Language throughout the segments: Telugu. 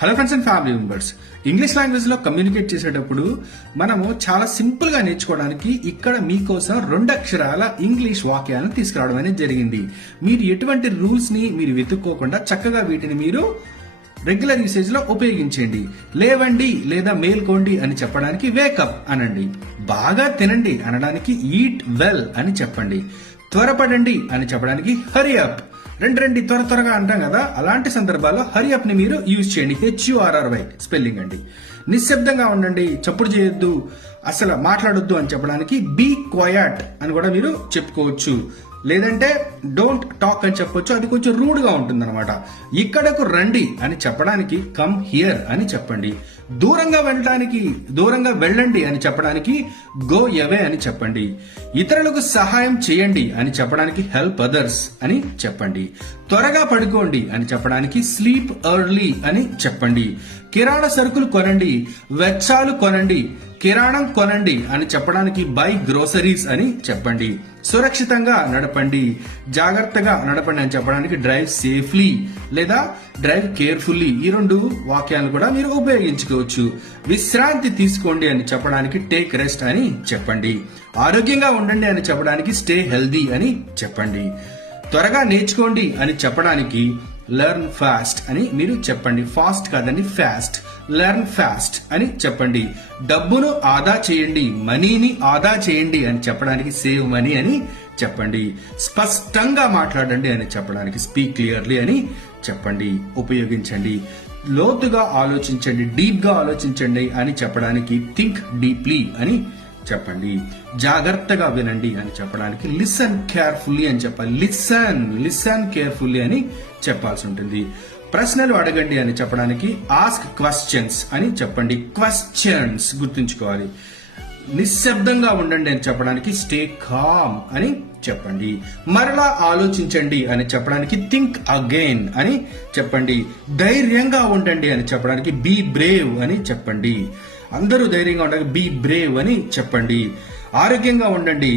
Hello friends and family members, English language లో కమ్యూనికేట్ చేసేటప్పుడు మనము చాలా సింపుల్ గా నేర్చుకోవడానికి ఇక్కడ మీకోసం 2 అక్షరాల ఇంగ్లీష్ వాక్యాలను తీసుకురావడం అనేది జరిగింది. మీరు ఎటువంటి రూల్స్ ని మీరు వెతుక్కోకుండా చక్కగా వీటిని మీరు రెగ్యులర్ యూసేజ్ లో ఉపయోగించండి. లేవండి లేదా మేల్కోండి అని చెప్పడానికి వేకప్ అనండి. బాగా తినండి అనడానికి ఈట్ వెల్ అని చెప్పండి. త్వరపడండి అని చెప్పడానికి హరి అప్. రండి త్వరగా అంటాం కదా, అలాంటి సందర్భాల్లో హరి అప్ ని మీరు యూజ్ చేయండి. HURRY స్పెల్లింగ్ అండి. నిశ్శబ్దంగా ఉండండి, చప్పుడు చేయొద్దు, అసలు మాట్లాడొద్దు అని చెప్పడానికి బీ క్వయట్ అని కూడా మీరు చెప్పుకోవచ్చు. లేదంటే డోంట్ టాక్ అని చెప్పొచ్చు, అది కొంచెం రూడ్ గా ఉంటుంది అనమాట. ఇక్కడకు రండి అని చెప్పడానికి కమ్ హియర్ అని చెప్పండి. దూరంగా వెళ్ళండి అని చెప్పడానికి గో అవే అని చెప్పండి. ఇతరులకు సహాయం చేయండి అని చెప్పడానికి హెల్ప్ అదర్స్ అని చెప్పండి. త్వరగా పడుకోండి అని చెప్పడానికి స్లీప్ ఎర్లీ అని చెప్పండి. కిరాణా సరుకులు కొనండి, వెచ్చాలు కొనండి, కిరాణం కొనండి అని చెప్పడానికి బై గ్రోసరీస్ అని చెప్పండి. సురక్షితంగా నడపండి, జాగ్రత్తగా నడపండి అని చెప్పడానికి డ్రైవ్ సేఫ్లీ లేదా డ్రైవ్ కేర్ఫుల్లీ. ఈ 2 వాక్యాలను కూడా మీరు ఉపయోగించుకోవచ్చు. విశ్రాంతి తీసుకోండి అని చెప్పడానికి టేక్ రెస్ట్ అని చెప్పండి. ఆరోగ్యంగా ఉండండి అని చెప్పడానికి స్టే హెల్దీ అని చెప్పండి. త్వరగా నేర్చుకోండి అని చెప్పడానికి లెర్న్ ఫాస్ట్ అని మీరు చెప్పండి. ఫాస్ట్ కాదండి, ఫాస్ట్. లెర్న్ ఫాస్ట్ అని చెప్పండి. డబ్బును ఆదా చేయండి, మనీని ఆదా చేయండి అని చెప్పడానికి సేవ్ మనీ అని చెప్పండి. స్పష్టంగా మాట్లాడండి అని చెప్పడానికి స్పీక్ క్లియర్లీ అని చెప్పండి. ఉపయోగించండి. లోతుగా ఆలోచించండి, డీప్ గా ఆలోచించండి అని చెప్పడానికి థింక్ డీప్లీ అని చెప్పండి. జాగ్రత్తగా వినండి అని చెప్పడానికి లిసన్ కేర్ఫుల్లీ అని చెప్పాలి. లిసన్ కేర్ఫుల్లీ అని చెప్పాల్సి ఉంటుంది. ప్రశ్నలు అడగండి అని చెప్పడానికి ఆస్క్ క్వశ్చన్స్ అని చెప్పండి. క్వశ్చన్స్ గుర్తుంచుకోవాలి. నిశ్శబ్దంగా ఉండండి అని చెప్పడానికి స్టే కామ్ అని చెప్పండి. మరలా ఆలోచించండి అని చెప్పడానికి థింక్ అగైన్ అని చెప్పండి. ధైర్యంగా ఉండండి అని చెప్పడానికి బీ బ్రేవ్ అని చెప్పండి. అందరూ ధైర్యంగా ఉండడానికి బీ బ్రేవ్ అని చెప్పండి. ఆరోగ్యంగా ఉండండి,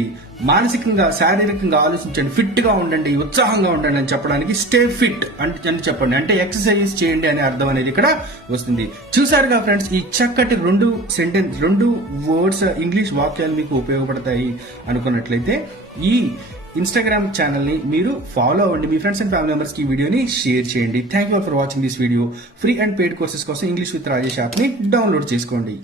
మానసికంగా శారీరకంగా ఆలోచించండి, ఫిట్ గా ఉండండి, ఉత్సాహంగా ఉండండి అని చెప్పడానికి స్టే ఫిట్ అని చెప్పండి. అంటే ఎక్సర్సైజ్ చేయండి అనే అర్థం అనేది ఇక్కడ వస్తుంది. చూసారుగా ఫ్రెండ్స్, ఈ చక్కటి 2 వర్డ్స్ ఇంగ్లీష్ వాక్యాలు మీకు ఉపయోగపడతాయి అనుకున్నట్లయితే ఈ ఇన్స్టాగ్రామ్ ఛానల్ ని మీరు ఫాలో అవ్వండి. మీ ఫ్రెండ్స్ అండ్ ఫ్యామిలీ మెంబర్స్ కి ఈ వీడియోని షేర్ చేయండి. Thank you for watching this video. Free and paid courses కోసం ఇంగ్లీష్ విత్ రాజేష్ యాప్ ని డౌన్లోడ్ చేసుకోండి.